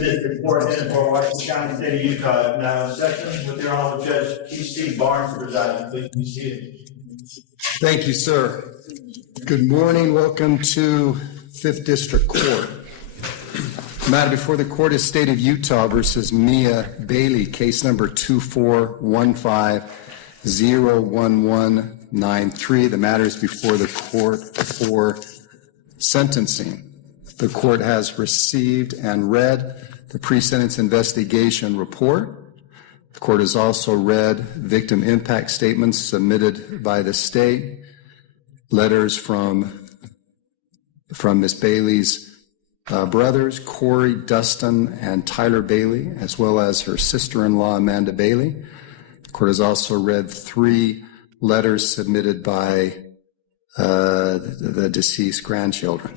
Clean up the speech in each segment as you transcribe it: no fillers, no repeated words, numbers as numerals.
District Court for Washington County, State of Utah. Now, in session with your Honorable Judge Keith C. Barnes presiding. Please be seated. Thank you, sir. Good morning. Welcome to 5th District Court. The matter before the court is State of Utah versus Mia Bailey, case number 2415-01193. The matter is before the court for sentencing. The court has received and read the pre-sentence investigation report. The court has also read victim impact statements submitted by the state, letters from Ms. Bailey's brothers, Corey, Dustin, and Tyler Bailey, as well as her sister-in-law, Amanda Bailey. The court has also read 3 letters submitted by the deceased grandchildren.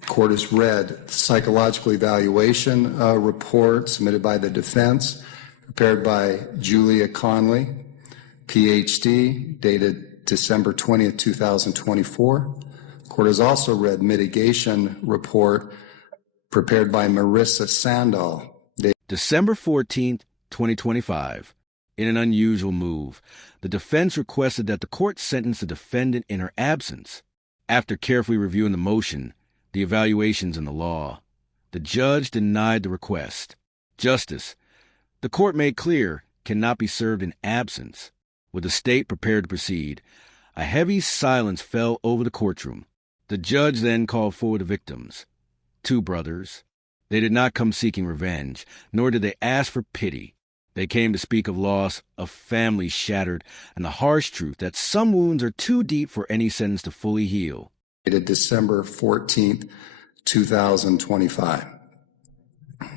The court has read psychological evaluation report submitted by the defense, prepared by Julia Conley, PhD, dated December 20th, 2024. The court has also read mitigation report prepared by Marissa Sandal. December 14th, 2025. In an unusual move, the defense requested that the court sentence the defendant in her absence. After carefully reviewing the motion, the evaluations, and the law, the judge denied the request. Justice, the court made clear, cannot be served in absence. With the state prepared to proceed, a heavy silence fell over the courtroom. The judge then called forward the victims. 2 brothers. They did not come seeking revenge, nor did they ask for pity. They came to speak of loss, of families shattered, and the harsh truth that some wounds are too deep for any sentence to fully heal. December 14th, 2025.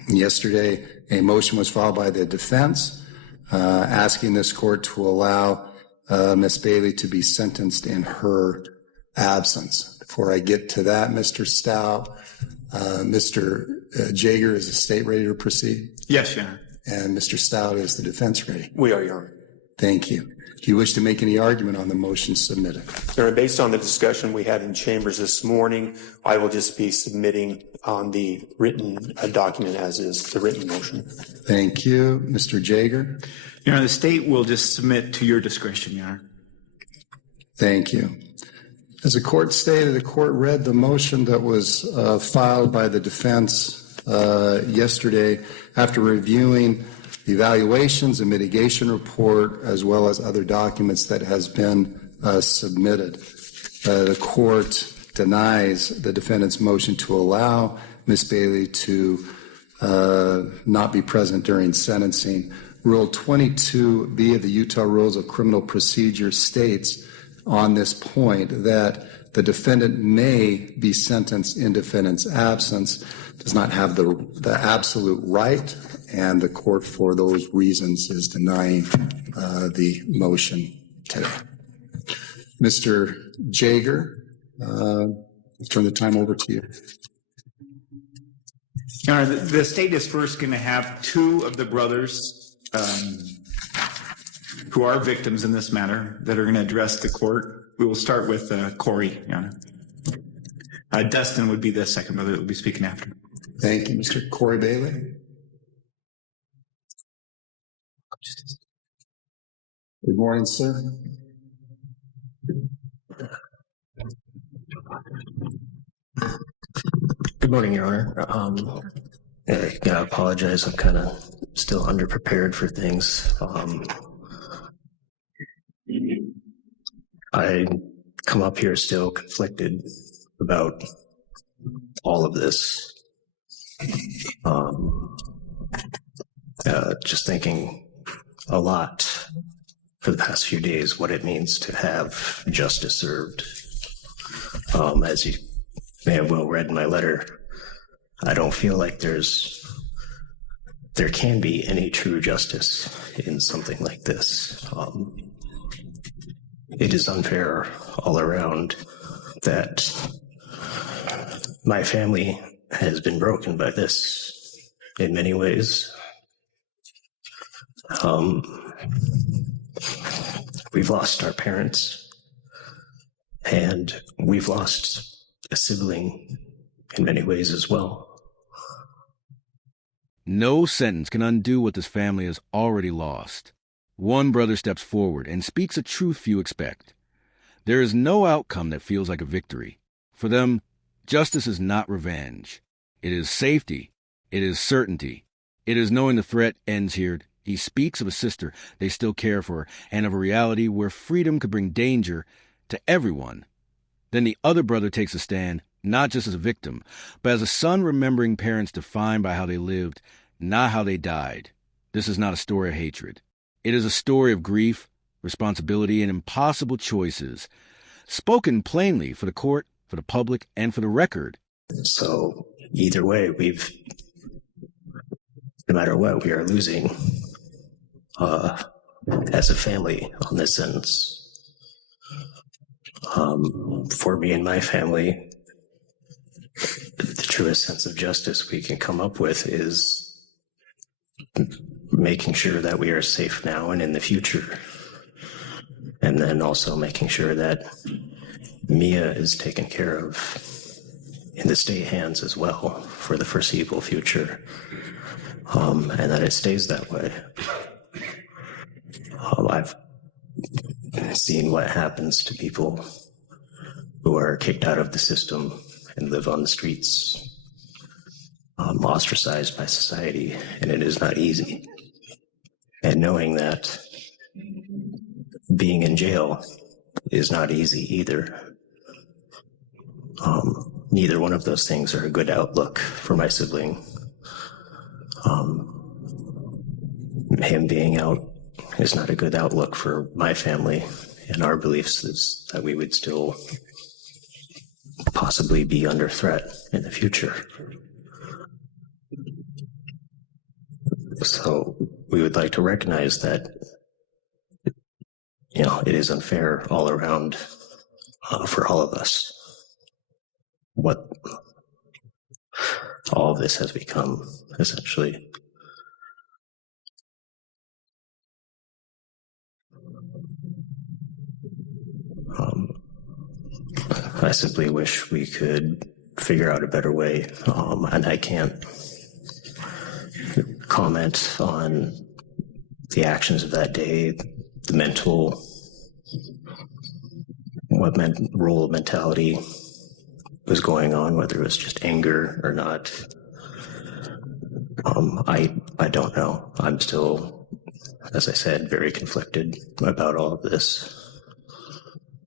Yesterday, a motion was filed by the defense asking this court to allow Ms. Bailey to be sentenced in her absence. Before I get to that, Mr. Stout, Mr. Jager, is the state ready to proceed? Yes, Your Honor. And Mr. Stout, is the defense ready? We are, Your Honor. Thank you. Do you wish to make any argument on the motion submitted? Sir, based on the discussion we had in chambers this morning, I will just be submitting on the written document as is the written motion. Thank you. Mr. Jager? Your Honor, the state will just submit to your discretion, Your Honor. Thank you. As the court stated, the court read the motion that was filed by the defense yesterday after reviewing the evaluations and mitigation report, as well as other documents that has been submitted. The court denies the defendant's motion to allow Ms. Bailey to not be present during sentencing. Rule 22B of the Utah Rules of Criminal Procedure states on this point that the defendant may be sentenced in defendant's absence, does not have the absolute right, and the court for those reasons is denying the motion today. Mr. Jager, I'll turn the time over to you. Your Honor, the state is first going to have 2 of the brothers who are victims in this matter that are going to address the court. We will start with Corey, Your Honor. Dustin would be the second brother that will be speaking after. Thank you. Mr. Corey Bailey. Good morning, sir. Good morning, Your Honor. I gotta apologize. I'm kind of still underprepared for things. I come up here still conflicted about all of this. Just thinking a lot for the past few days what it means to have justice served. As you may have well read in my letter, I don't feel like there can be any true justice in something like this. It is unfair all around that my family has been broken by this in many ways. We've lost our parents, and we've lost a sibling in many ways as well. No sentence can undo what this family has already lost. One brother steps forward and speaks a truth few expect. There is no outcome that feels like a victory. For them, justice is not revenge. It is safety. It is certainty. It is knowing the threat ends here. He speaks of a sister they still care for and of a reality where freedom could bring danger to everyone. Then the other brother takes a stand, not just as a victim, but as a son remembering parents defined by how they lived, not how they died. This is not a story of hatred. It is a story of grief, responsibility, and impossible choices, spoken plainly for the court, for the public, and for the record. So either way, no matter what, we are losing as a family on this sentence. For me and my family, the truest sense of justice we can come up with is making sure that we are safe now and in the future. And then also making sure that Mia is taken care of in the state hands as well for the foreseeable future, and that it stays that way. I've seen what happens to people who are kicked out of the system and live on the streets, ostracized by society, and it is not easy. And knowing that being in jail is not easy either. Neither one of those things are a good outlook for my sibling. Him being out is not a good outlook for my family, and our beliefs is that we would still possibly be under threat in the future. So we would like to recognize that, it is unfair all around for all of us. What all of this has become, essentially. I simply wish we could figure out a better way, and I can't comment on the actions of that day, the mental, role of mentality was going on, whether it was just anger or not. I don't know. I'm still, as I said, very conflicted about all of this.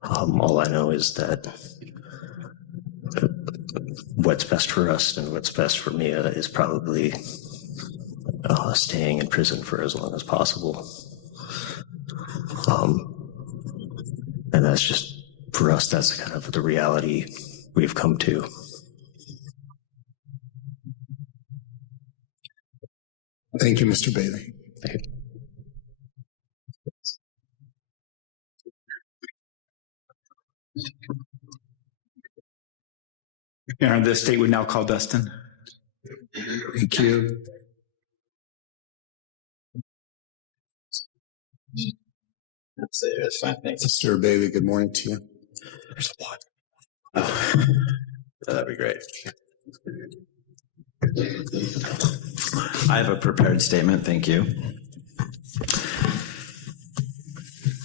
All I know is that what's best for us and what's best for Mia is probably staying in prison for as long as possible. And that's just, for us, that's kind of the reality we've come to. Thank you, Mr. Bailey. Thank you. The state would now call Dustin. Thank you. That's fine, thanks. Mr. Bailey, good morning to you. There's a lot. That'd be great. I have a prepared statement, thank you.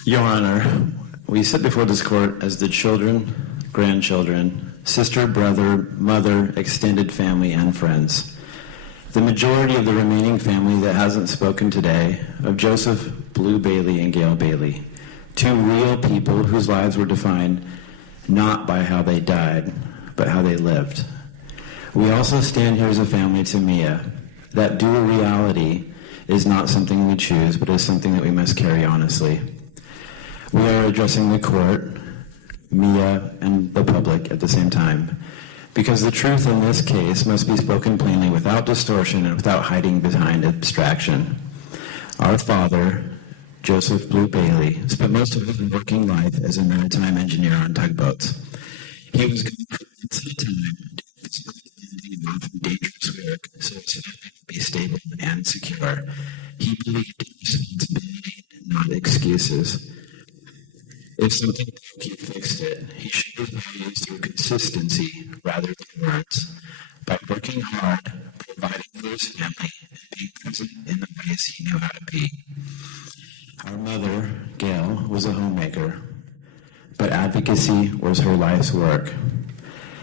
Your Honor, we sit before this court as the children, grandchildren, sister, brother, mother, extended family, and friends. The majority of the remaining family that hasn't spoken today, of Joseph Blue Bailey and Gail Bailey, two real people whose lives were defined not by how they died, but how they lived. We also stand here as a family to Mia. That dual reality is not something we choose, but is something that we must carry honestly. We are addressing the court, Mia, and the public at the same time, because the truth in this case must be spoken plainly without distortion and without hiding behind abstraction. Our father, Joseph Blue Bailey, spent most of his working life as a maritime engineer on tugboats. He was given of time doing often dangerous work so as to be stable and secure. He believed in responsibility, not excuses. If something broke, he fixed it. He showed his values through consistency rather than words. By working hard, providing for his family, and being present in the ways he knew how to be. Our mother, Gail, was a homemaker, but advocacy was her life's work.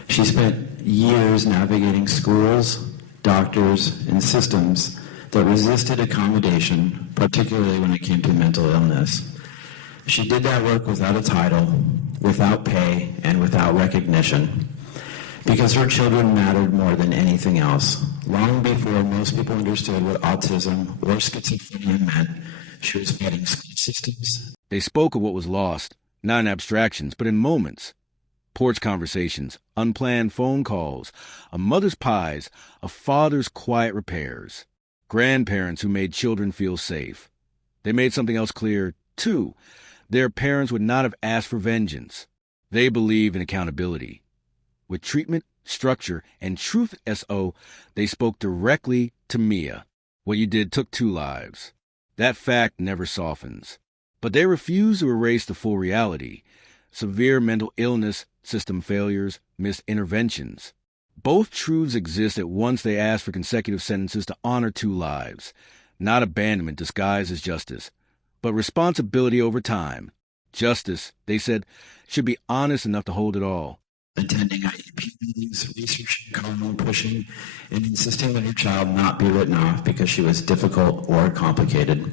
She spent years navigating schools, doctors, and systems that resisted accommodation, particularly when it came to mental illness. She did that work without a title, without pay, and without recognition, because her children mattered more than anything else. Long before most people understood what autism or schizophrenia meant, she was fighting school systems. They spoke of what was lost, not in abstractions, but in moments. Porch conversations, unplanned phone calls, a mother's pies, a father's quiet repairs, grandparents who made children feel safe. They made something else clear, too. Their parents would not have asked for vengeance. They believed in accountability. With treatment, structure, and truth SO, they spoke directly to Mia. What you did took 2 lives. That fact never softens. But they refuse to erase the full reality. Severe mental illness, system failures, missed interventions. Both truths exist at once. They ask for consecutive sentences to honor 2 lives. Not abandonment disguised as justice, but responsibility over time. Justice, they said, should be honest enough to hold it all. Attending IEP meetings, researching, calling, pushing, and insisting that her child not be written off because she was difficult or complicated.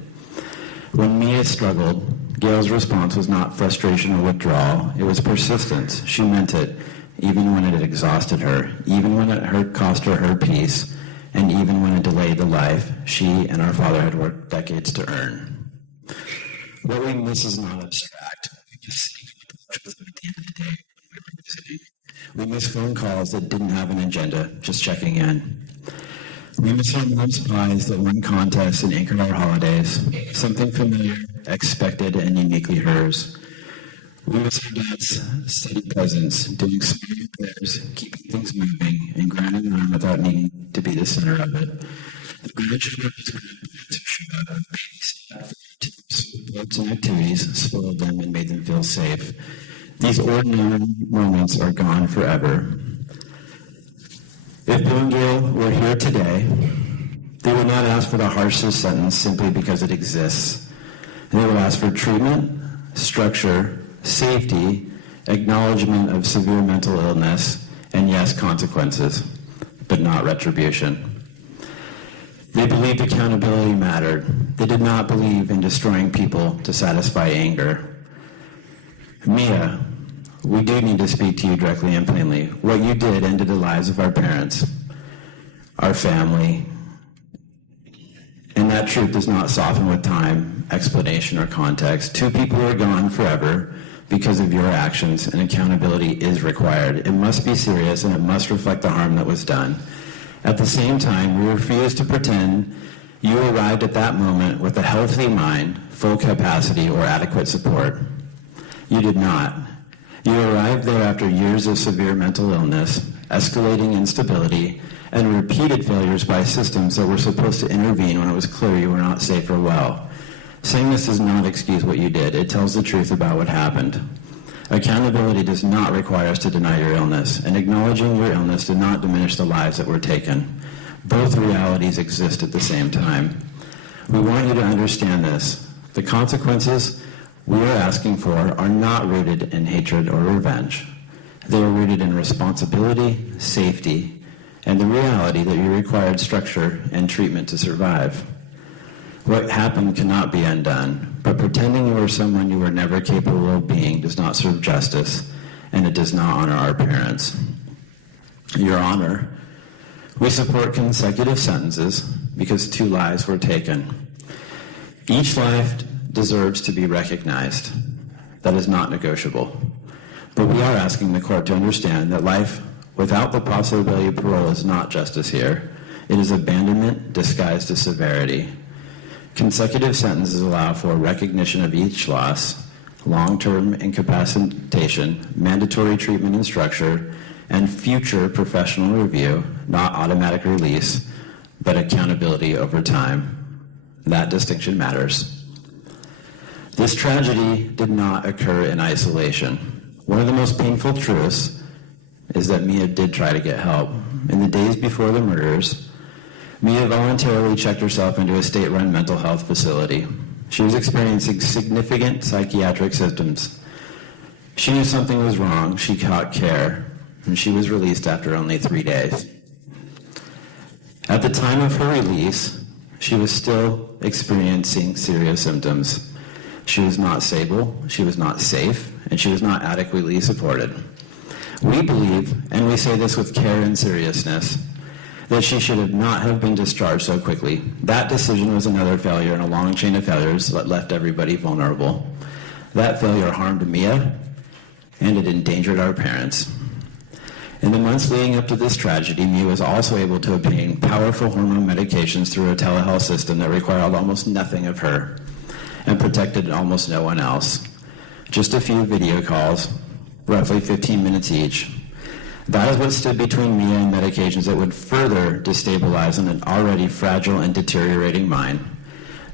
When Mia struggled, Gail's response was not frustration or withdrawal. It was persistence. She meant it, even when it had exhausted her, even when it cost her her peace, and even when it delayed the life she and our father had worked decades to earn. What we miss is not abstract. We just see at the end of the day when we were visiting. We miss phone calls that didn't have an agenda, just checking in. We miss our mom's pies that won contests and anchored our holidays, something familiar, expected, and uniquely hers. We miss our dad's steady presence, doing small repairs, keeping things moving, and grinding on without needing to be the center of it. The grandchildren who showed up, babysat, tips, boats, and activities spoiled them and made them feel safe. These ordinary moments are gone forever. If Bill and Gail were here today, they would not ask for the harshest sentence simply because it exists. They would ask for treatment, structure, safety, acknowledgement of severe mental illness, and yes, consequences, but not retribution. They believed accountability mattered. They did not believe in destroying people to satisfy anger. Mia, we do need to speak to you directly and plainly. What you did ended the lives of our parents, our family, and that truth does not soften with time, explanation, or context. 2 people are gone forever because of your actions, and accountability is required. It must be serious, and it must reflect the harm that was done. At the same time, we refuse to pretend you arrived at that moment with a healthy mind, full capacity, or adequate support. You did not. You arrived there after years of severe mental illness, escalating instability, and repeated failures by systems that were supposed to intervene when it was clear you were not safe or well. Saying this does not excuse what you did. It tells the truth about what happened. Accountability does not require us to deny your illness, and acknowledging your illness did not diminish the lives that were taken. Both realities exist at the same time. We want you to understand this. The consequences we are asking for are not rooted in hatred or revenge. They are rooted in responsibility, safety, and the reality that you required structure and treatment to survive. What happened cannot be undone, but pretending you were someone you were never capable of being does not serve justice, and it does not honor our parents. Your Honor, we support consecutive sentences because 2 lives were taken. Each life deserves to be recognized. That is not negotiable. But we are asking the court to understand that life without the possibility of parole is not justice here. It is abandonment disguised as severity. Consecutive sentences allow for recognition of each loss, long-term incapacitation, mandatory treatment and structure, and future professional review, not automatic release, but accountability over time. That distinction matters. This tragedy did not occur in isolation. One of the most painful truths is that Mia did try to get help. In the days before the murders, Mia voluntarily checked herself into a state-run mental health facility. She was experiencing significant psychiatric symptoms. She knew something was wrong. She sought care, and she was released after only 3 days. At the time of her release, she was still experiencing serious symptoms. She was not stable, she was not safe, and she was not adequately supported. We believe, and we say this with care and seriousness, that she should not have been discharged so quickly. That decision was another failure in a long chain of failures that left everybody vulnerable. That failure harmed Mia, and it endangered our parents. In the months leading up to this tragedy, Mia was also able to obtain powerful hormone medications through a telehealth system that required almost nothing of her and protected almost no one else. Just a few video calls, roughly 15 minutes each. That is what stood between Mia and medications that would further destabilize an already fragile and deteriorating mind.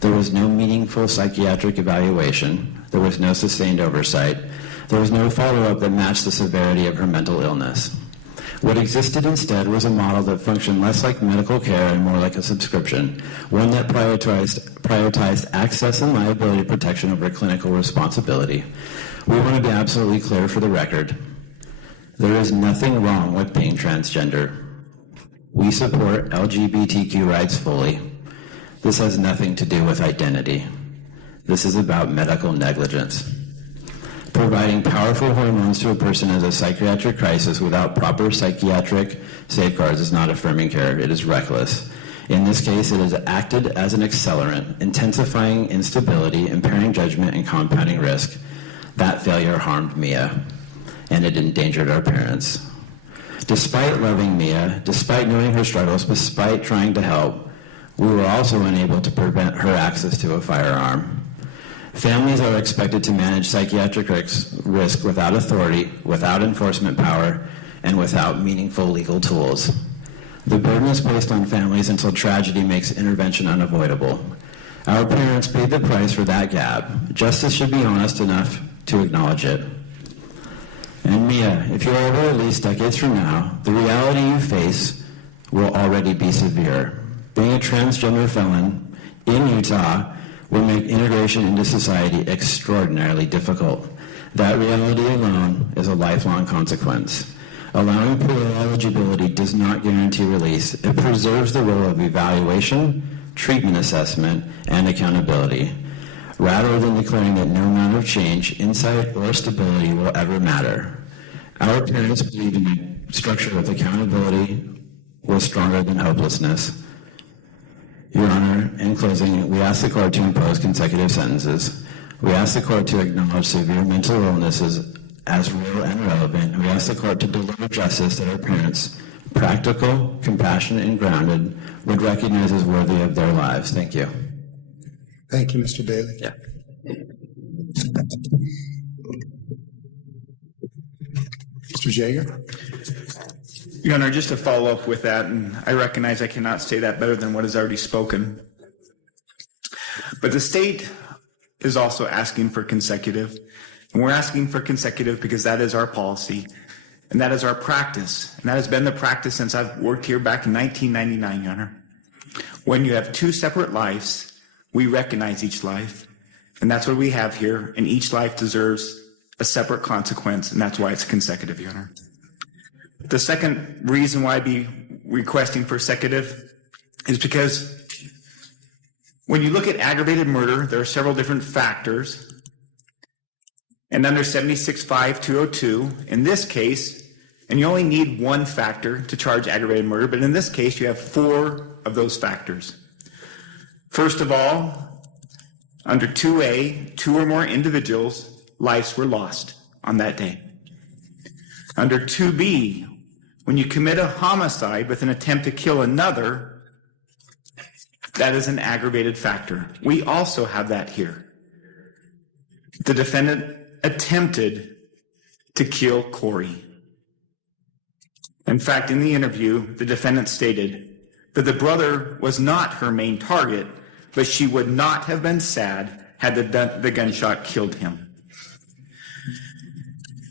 There was no meaningful psychiatric evaluation. There was no sustained oversight. There was no follow-up that matched the severity of her mental illness. What existed instead was a model that functioned less like medical care and more like a subscription, one that prioritized access and liability protection over clinical responsibility. We want to be absolutely clear for the record. There is nothing wrong with being transgender. We support LGBTQ rights fully. This has nothing to do with identity. This is about medical negligence. Providing powerful hormones to a person as a psychiatric crisis without proper psychiatric safeguards is not affirming care. It is reckless. In this case, it has acted as an accelerant, intensifying instability, impairing judgment, and compounding risk. That failure harmed Mia, and it endangered our parents. Despite loving Mia, despite knowing her struggles, despite trying to help, we were also unable to prevent her access to a firearm. Families are expected to manage psychiatric risk without authority, without enforcement power, and without meaningful legal tools. The burden is placed on families until tragedy makes intervention unavoidable. Our parents paid the price for that gap. Justice should be honest enough to acknowledge it. And Mia, if you're ever released decades from now, the reality you face will already be severe. Being a transgender felon in Utah will make integration into society extraordinarily difficult. That reality alone is a lifelong consequence. Allowing parole eligibility does not guarantee release. It preserves the role of evaluation, treatment assessment, and accountability, rather than declaring that no amount of change, insight, or stability will ever matter. Our parents believe in a structure with accountability was stronger than hopelessness. Your Honor, in closing, we ask the court to impose consecutive sentences. We ask the court to acknowledge severe mental illnesses as real and relevant, and we ask the court to deliver justice that our parents, practical, compassionate, and grounded, would recognize as worthy of their lives. Thank you. Thank you, Mr. Bailey. Yeah. Mr. Jaeger? Your Honor, just to follow up with that, and I recognize I cannot say that better than what is already spoken, but the state is also asking for consecutive, and we're asking for consecutive because that is our policy, and that is our practice, and that has been the practice since I've worked here back in 1999, Your Honor. When you have two separate lives, we recognize each life, and that's what we have here, and each life deserves a separate consequence, and that's why it's consecutive, Your Honor. The second reason why I'd be requesting for consecutive is because when you look at aggravated murder, there are several different factors. And under 76-5202, in this case, and you only need one factor to charge aggravated murder, but in this case, you have 4 of those factors. First of all, under 2A, 2 or more individuals' lives were lost on that day. Under 2B, when you commit a homicide with an attempt to kill another, that is an aggravated factor. We also have that here. The defendant attempted to kill Corey. In fact, in the interview, the defendant stated that the brother was not her main target, but she would not have been sad had the gunshot killed him.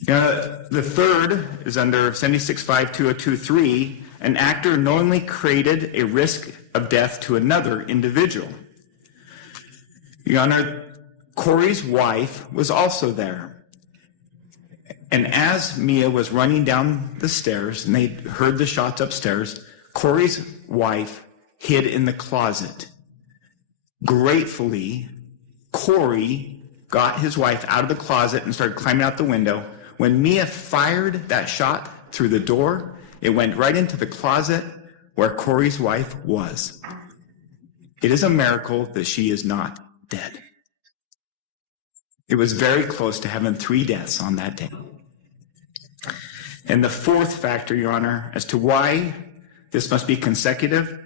The third is under 76-5202-3, an actor knowingly created a risk of death to another individual. Your Honor, Corey's wife was also there. And as Mia was running down the stairs, and they heard the shots upstairs, Corey's wife hid in the closet. Gratefully, Corey got his wife out of the closet and started climbing out the window. When Mia fired that shot through the door, it went right into the closet where Corey's wife was. It is a miracle that she is not dead. It was very close to having 3 deaths on that day. And the fourth factor, Your Honor, as to why this must be consecutive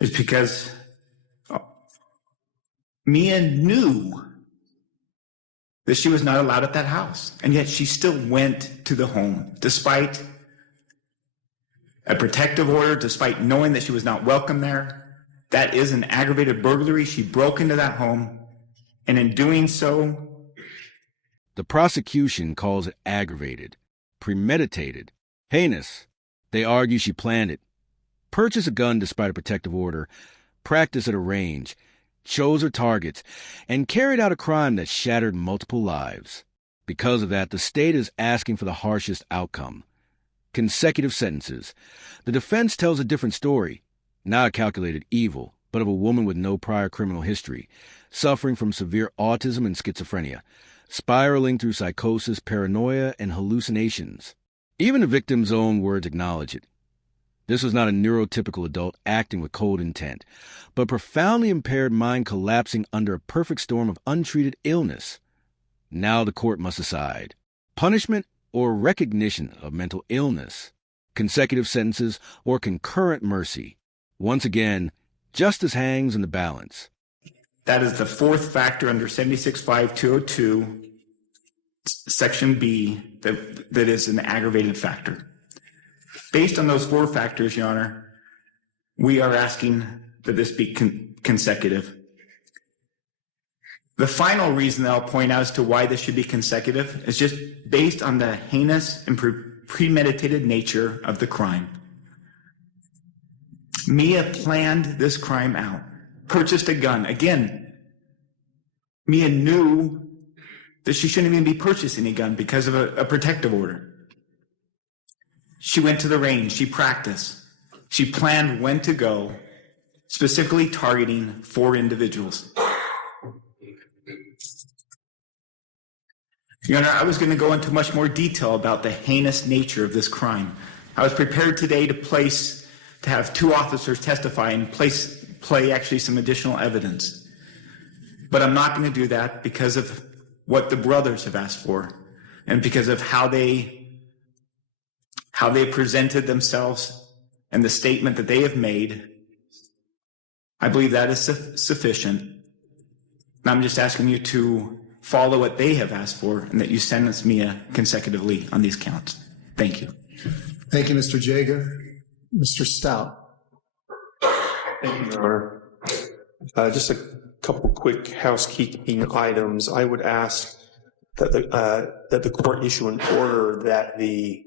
is because Mia knew that she was not allowed at that house, and yet she still went to the home, despite a protective order, despite knowing that she was not welcome there. That is an aggravated burglary. She broke into that home, and in doing so, The prosecution calls it aggravated, premeditated, heinous. They argue she planned it, purchased a gun despite a protective order, practiced at a range, chose her targets, and carried out a crime that shattered multiple lives. Because of that, the state is asking for the harshest outcome: consecutive sentences. The defense tells a different story, not a calculated evil, but of a woman with no prior criminal history, suffering from severe autism and schizophrenia, spiraling through psychosis, paranoia, and hallucinations. Even the victim's own words acknowledge it. This was not a neurotypical adult acting with cold intent, but profoundly impaired mind collapsing under a perfect storm of untreated illness. Now the court must decide: punishment or recognition of mental illness, consecutive sentences or concurrent mercy. Once again, justice hangs in the balance. that is the fourth factor under 765202, Section B, that is an aggravated factor. Based on those 4 factors, Your Honor, we are asking that this be consecutive. The final reason that I'll point out as to why this should be consecutive is just based on the heinous and premeditated nature of the crime. Mia planned this crime out, purchased a gun. Again, Mia knew that she shouldn't even be purchasing a gun because of a protective order. She went to the range, she practiced, she planned when to go, specifically targeting 4 individuals. Your Honor, I was going to go into much more detail about the heinous nature of this crime. I was prepared today to have 2 officers testify and play actually some additional evidence. But I'm not going to do that because of what the brothers have asked for and because of how they presented themselves and the statement that they have made. I believe that is sufficient. And I'm just asking you to follow what they have asked for and that you sentence Mia consecutively on these counts. Thank you. Thank you, Mr. Jager. Mr. Stout. Thank you, Your Honor. Just a couple quick housekeeping items. I would ask that the court issue an order that the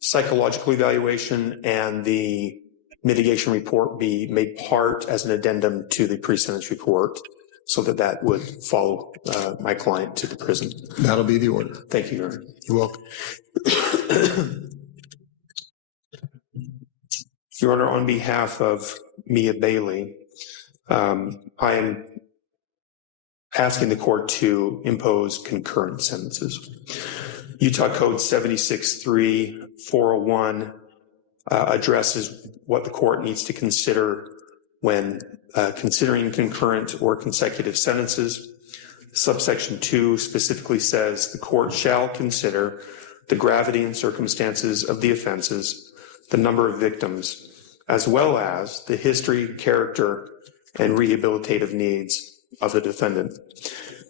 psychological evaluation and the mitigation report be made part as an addendum to the pre-sentence report, so that would follow my client to the prison. That'll be the order. Thank you, Your Honor. You're welcome. Your Honor, on behalf of Mia Bailey, I am asking the court to impose concurrent sentences. Utah Code 76-3-401 addresses what the court needs to consider when considering concurrent or consecutive sentences. Subsection 2 specifically says the court shall consider the gravity and circumstances of the offenses, the number of victims, as well as the history, character, and rehabilitative needs of the defendant.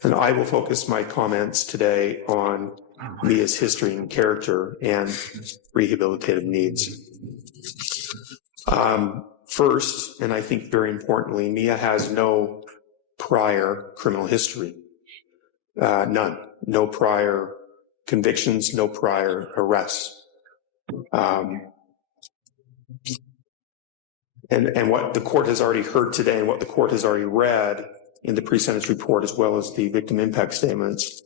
And I will focus my comments today on Mia's history and character and rehabilitative needs. First, and I think very importantly, Mia has no prior criminal history. None. No prior convictions, no prior arrests. And what the court has already heard today and what the court has already read in the pre-sentence report, as well as the victim impact statements,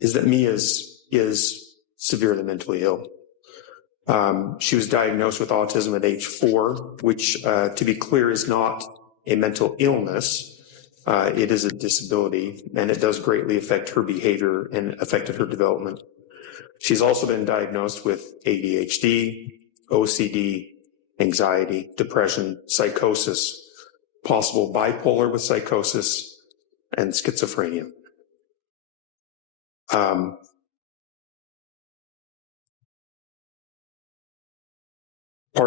is that Mia is severely mentally ill. She was diagnosed with autism at age 4, which, to be clear, is not a mental illness. It is a disability, and it does greatly affect her behavior and affected her development. She's also been diagnosed with ADHD, OCD, anxiety, depression, psychosis, possible bipolar with psychosis, and schizophrenia. Part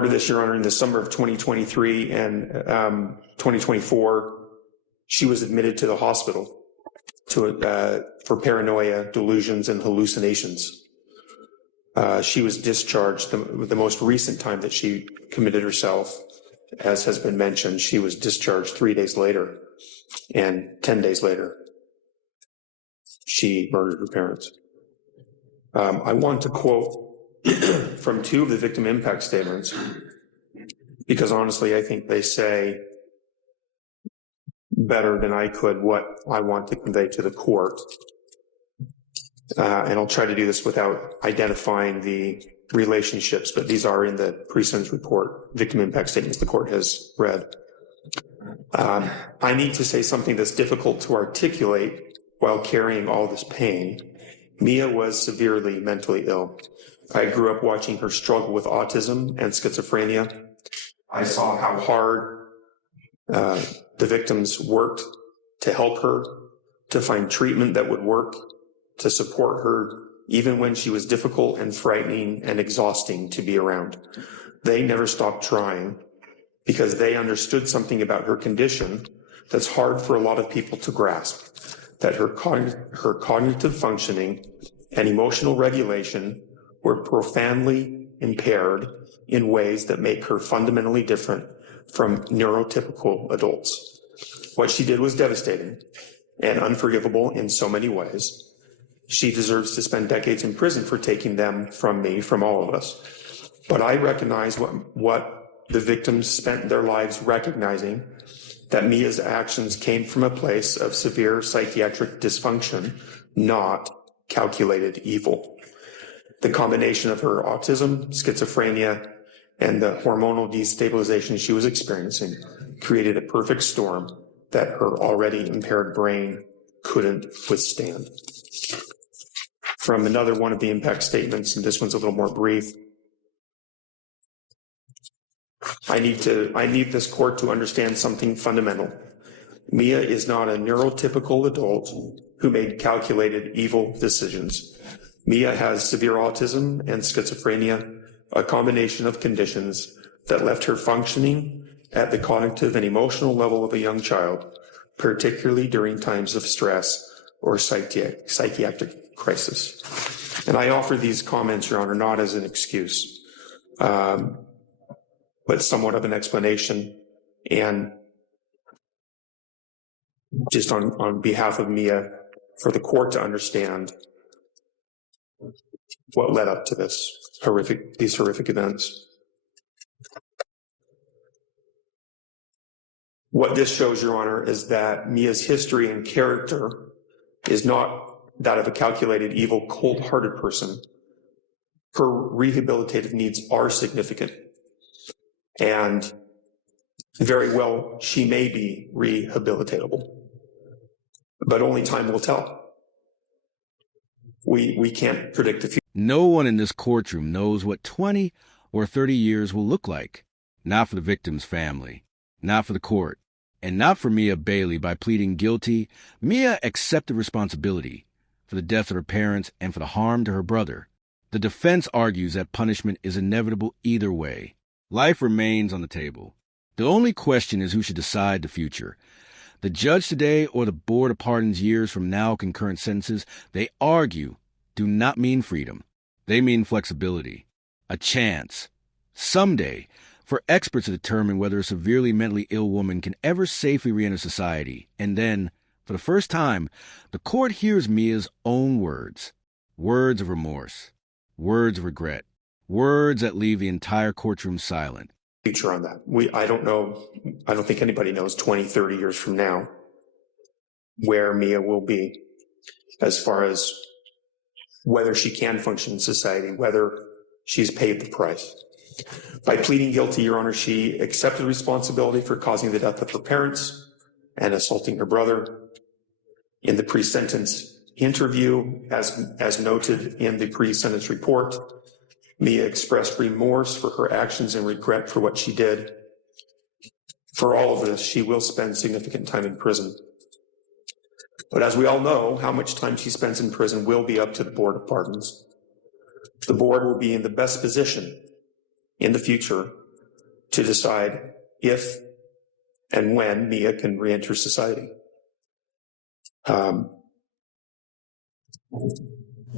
of this, Your Honor, in the summer of 2023 and 2024, she was admitted to the hospital for paranoia, delusions, and hallucinations. She was discharged the most recent time that she committed herself, as has been mentioned. She was discharged 3 days later, and 10 days later, she murdered her parents. I want to quote from 2 of the victim impact statements, because honestly, I think they say better than I could what I want to convey to the court. And I'll try to do this without identifying the relationships, but these are in the pre-sentence report, victim impact statements the court has read. I need to say something that's difficult to articulate while carrying all this pain. Mia was severely mentally ill. I grew up watching her struggle with autism and schizophrenia. I saw how hard the victims worked to help her, to find treatment that would work, to support her, even when she was difficult and frightening and exhausting to be around. They never stopped trying because they understood something about her condition that's hard for a lot of people to grasp, that her cognitive functioning and emotional regulation were profoundly impaired in ways that make her fundamentally different from neurotypical adults. What she did was devastating and unforgivable in so many ways. She deserves to spend decades in prison for taking them from me, from all of us. But I recognize what the victims spent their lives recognizing, that Mia's actions came from a place of severe psychiatric dysfunction, not calculated evil. The combination of her autism, schizophrenia, and the hormonal destabilization she was experiencing created a perfect storm that her already impaired brain couldn't withstand. From another one of the impact statements, and this one's a little more brief. I need this court to understand something fundamental. Mia is not a neurotypical adult who made calculated evil decisions. Mia has severe autism and schizophrenia, a combination of conditions that left her functioning at the cognitive and emotional level of a young child, particularly during times of stress or psychiatric crisis. And I offer these comments, Your Honor, not as an excuse, but somewhat of an explanation, and just on behalf of Mia, for the court to understand what led up to these horrific events. What this shows, Your Honor, is that Mia's history and character is not that of a calculated, evil, cold-hearted person. Her rehabilitative needs are significant, and very well, she may be rehabilitatable, but only time will tell. We can't predict the future. No one in this courtroom knows what 20 or 30 years will look like. Not for the victim's family, not for the court, and not for Mia Bailey. By pleading guilty, Mia accepted responsibility for the death of her parents and for the harm to her brother. The defense argues that punishment is inevitable either way. Life remains on the table. The only question is who should decide the future. The judge today or the Board of Pardons years from now concurrent sentences, they argue, do not mean freedom. They mean flexibility, a chance, someday, for experts to determine whether a severely mentally ill woman can ever safely reenter society. And then, for the first time, the court hears Mia's own words. Words of remorse, words of regret, Words that leave the entire courtroom silent. Future on that. I don't know. I don't think anybody knows 20, 30 years from now where Mia will be as far as whether she can function in society, whether she's paid the price. By pleading guilty, Your Honor, she accepted responsibility for causing the death of her parents and assaulting her brother. In the pre-sentence interview, as noted in the pre-sentence report, Mia expressed remorse for her actions and regret for what she did. For all of this, she will spend significant time in prison. But as we all know, how much time she spends in prison will be up to the Board of Pardons. The board will be in the best position in the future to decide if and when Mia can reenter society.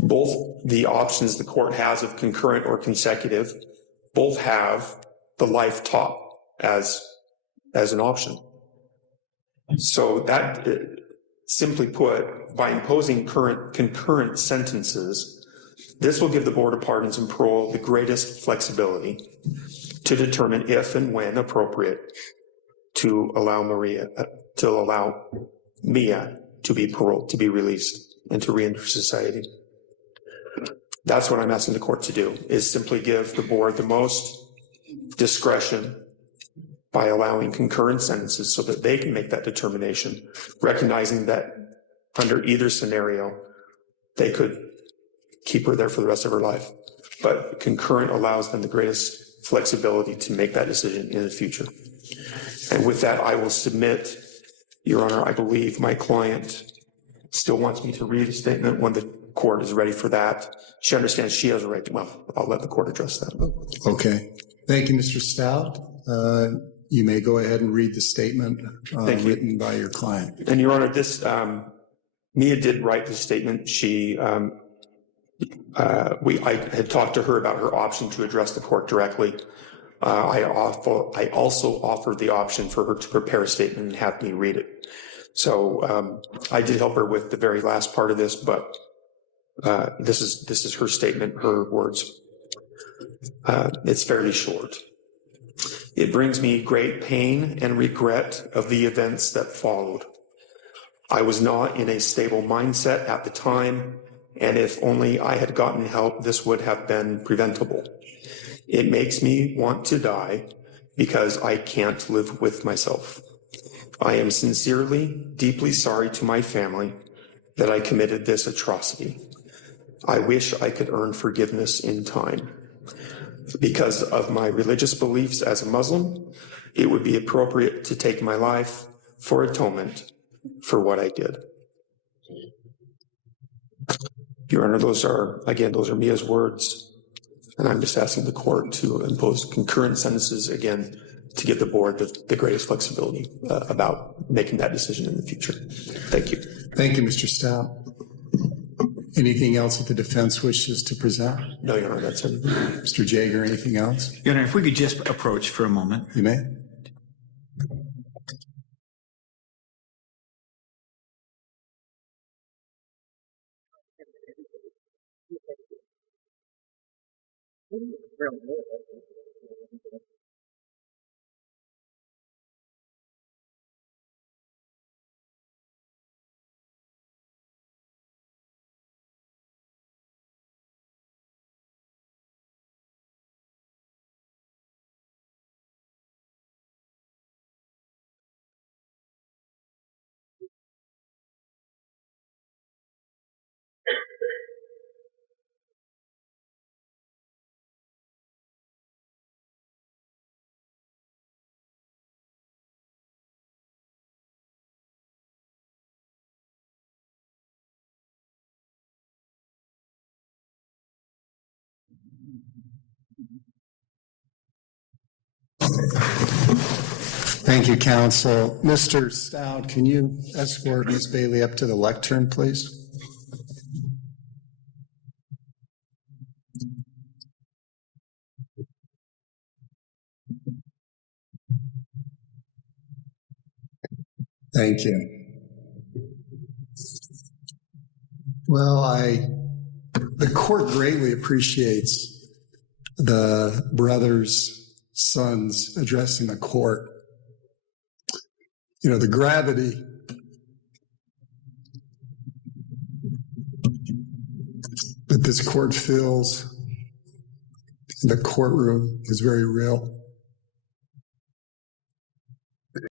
Both the options the court has of concurrent or consecutive, both have the life top as an option. So that, simply put, by imposing concurrent sentences, this will give the Board of Pardons and Parole the greatest flexibility to determine if and when appropriate to allow Mia to be paroled, to be released, and to reenter society. That's what I'm asking the court to do, is simply give the board the most discretion by allowing concurrent sentences so that they can make that determination, recognizing that under either scenario, they could keep her there for the rest of her life. But concurrent allows them the greatest flexibility to make that decision in the future. And with that, I will submit, Your Honor, I believe my client still wants me to read a statement when the court is ready for that. She understands she has a right to, well, I'll let the court address that. Okay. Thank you, Mr. Stout. You may go ahead and read the statement written by your client. And Your Honor, this, Mia did write the statement. I had talked to her about her option to address the court directly. I also offered the option for her to prepare a statement and have me read it. So I did help her with the very last part of this, but this is her statement, her words. It's fairly short. It brings me great pain and regret of the events that followed. I was not in a stable mindset at the time, and if only I had gotten help, this would have been preventable. It makes me want to die because I can't live with myself. I am sincerely, deeply sorry to my family that I committed this atrocity. I wish I could earn forgiveness in time. Because of my religious beliefs as a Muslim, it would be appropriate to take my life for atonement for what I did. Your Honor, those are Mia's words, and I'm just asking the court to impose concurrent sentences again to give the board the greatest flexibility about making that decision in the future. Thank you. Thank you, Mr. Stout. Anything else that the defense wishes to present? No, Your Honor, that's it. Mr. Jager, anything else? Your Honor, if we could just approach for a moment. You may. Thank you, counsel. Mr. Stout, can you escort Ms. Bailey up to the lectern, please? Thank you. Well, the court greatly appreciates the brother's sons addressing the court. You know, the gravity that this court feels in the courtroom is very real.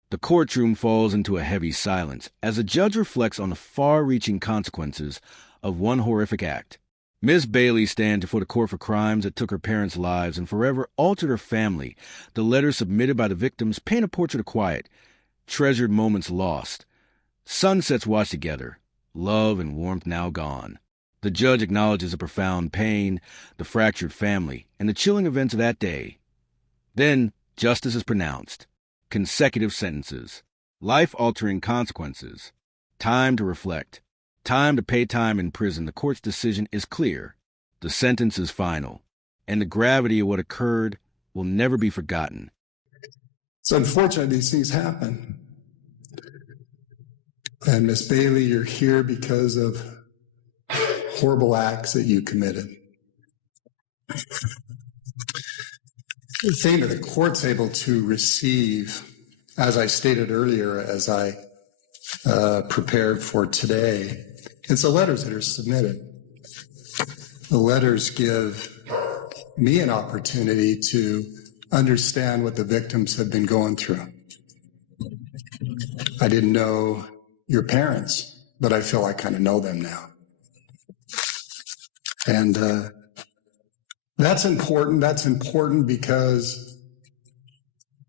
The courtroom falls into a heavy silence as the judge reflects on the far-reaching consequences of one horrific act. Ms. Bailey stands before the court for crimes that took her parents' lives and forever altered her family. The letters submitted by the victims paint a portrait of quiet, treasured moments lost, sunsets watched together, love and warmth now gone. The judge acknowledges the profound pain, the fractured family, and the chilling events of that day. Then justice is pronounced. Consecutive sentences, life-altering consequences, time to reflect, time to pay time in prison. The court's decision is clear. The sentence is final, and the gravity of what occurred will never be forgotten. It's unfortunate these things happen. And Miss Bailey, you're here because of horrible acts that you committed. The thing that the court's able to receive, as I stated earlier, as I prepared for today, it's the letters that are submitted. The letters give me an opportunity to understand what the victims have been going through. I didn't know your parents, but I feel I kind of know them now. And that's important. That's important because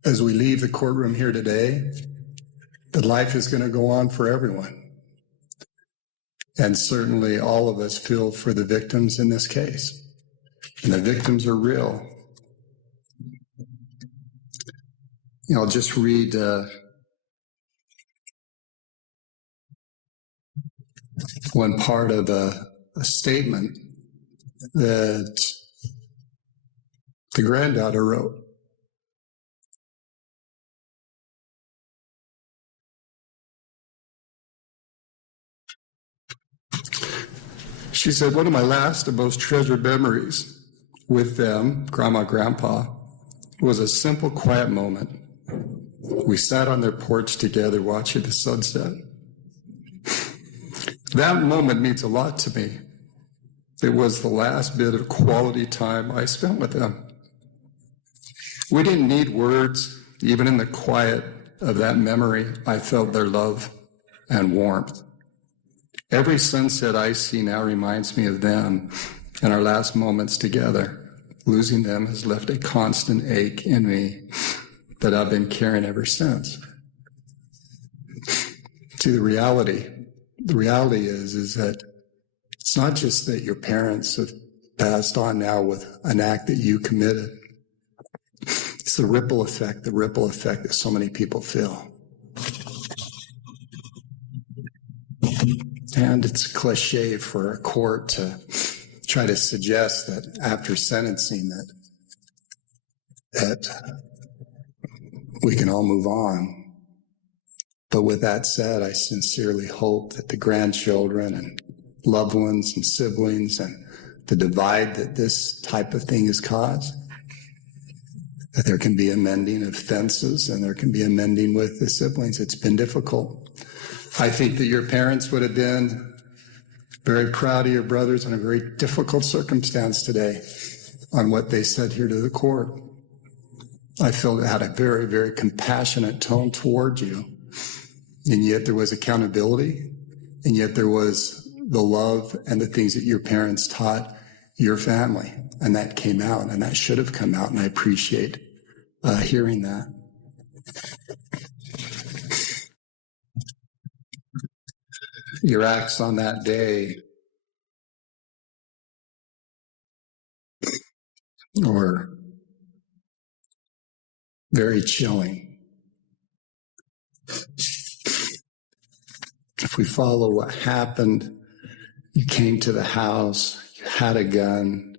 as we leave the courtroom here today, that life is going to go on for everyone. And certainly all of us feel for the victims in this case. And the victims are real. You know, I'll just read one part of a statement that the granddaughter wrote. She said, one of my last and most treasured memories with them, Grandma, Grandpa, was a simple, quiet moment. We sat on their porch together watching the sunset. That moment means a lot to me. It was the last bit of quality time I spent with them. We didn't need words. Even in the quiet of that memory, I felt their love and warmth. Every sunset I see now reminds me of them and our last moments together. Losing them has left a constant ache in me that I've been carrying ever since. See, the reality is that it's not just that your parents have passed on now with an act that you committed. It's the ripple effect that so many people feel. And it's a cliche for a court to try to suggest that after sentencing that we can all move on. But with that said, I sincerely hope that the grandchildren and loved ones and siblings and the divide that this type of thing has caused, that there can be a mending of fences and there can be a mending with the siblings. It's been difficult. I think that your parents would have been very proud of your brothers in a very difficult circumstance today on what they said here to the court. I feel it had a very, very compassionate tone toward you. And yet there was accountability, and yet there was the love and the things that your parents taught your family. And that came out, and that should have come out, and I appreciate hearing that. Your acts on that day were very chilling. If we follow what happened, you came to the house, you had a gun,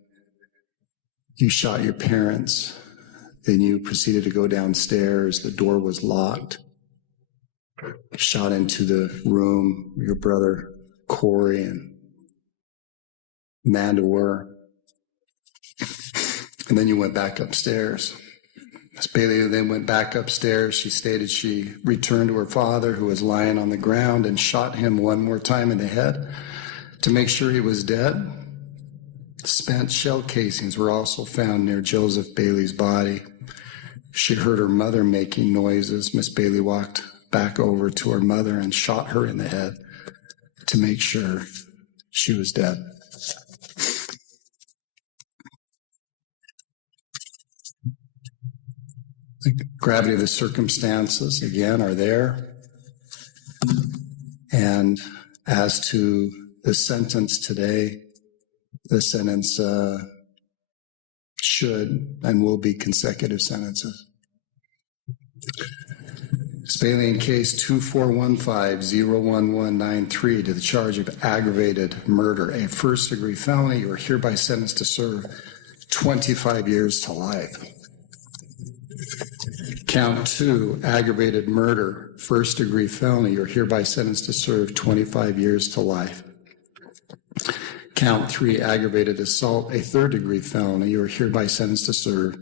you shot your parents, then you proceeded to go downstairs, the door was locked. Shot into the room, your brother Corey and Amanda were. And then you went back upstairs. Miss Bailey then went back upstairs. She stated she returned to her father, who was lying on the ground, and shot him one more time in the head to make sure he was dead. Spent shell casings were also found near Joseph Bailey's body. She heard her mother making noises. Miss Bailey walked back over to her mother and shot her in the head to make sure she was dead. The gravity of the circumstances, again, are there. And as to the sentence today, the sentence should and will be consecutive sentences. Ms. Bailey, in case 2415-01193 to the charge of aggravated murder, a first-degree felony, you are hereby sentenced to serve 25 years to life. Count 2, aggravated murder, first-degree felony, you're hereby sentenced to serve 25 years to life. Count 3, aggravated assault, a third-degree felony, you are hereby sentenced to serve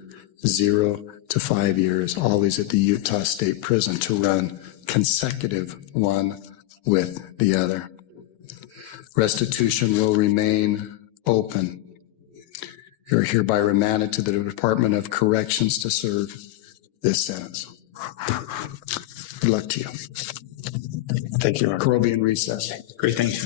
0 to 5 years, always at the Utah State Prison, to run consecutive one with the other. Restitution will remain open. You are hereby remanded to the Department of Corrections to serve this sentence. Good luck to you. Thank you, Your Honor. Court will be in recess. Great, thank you.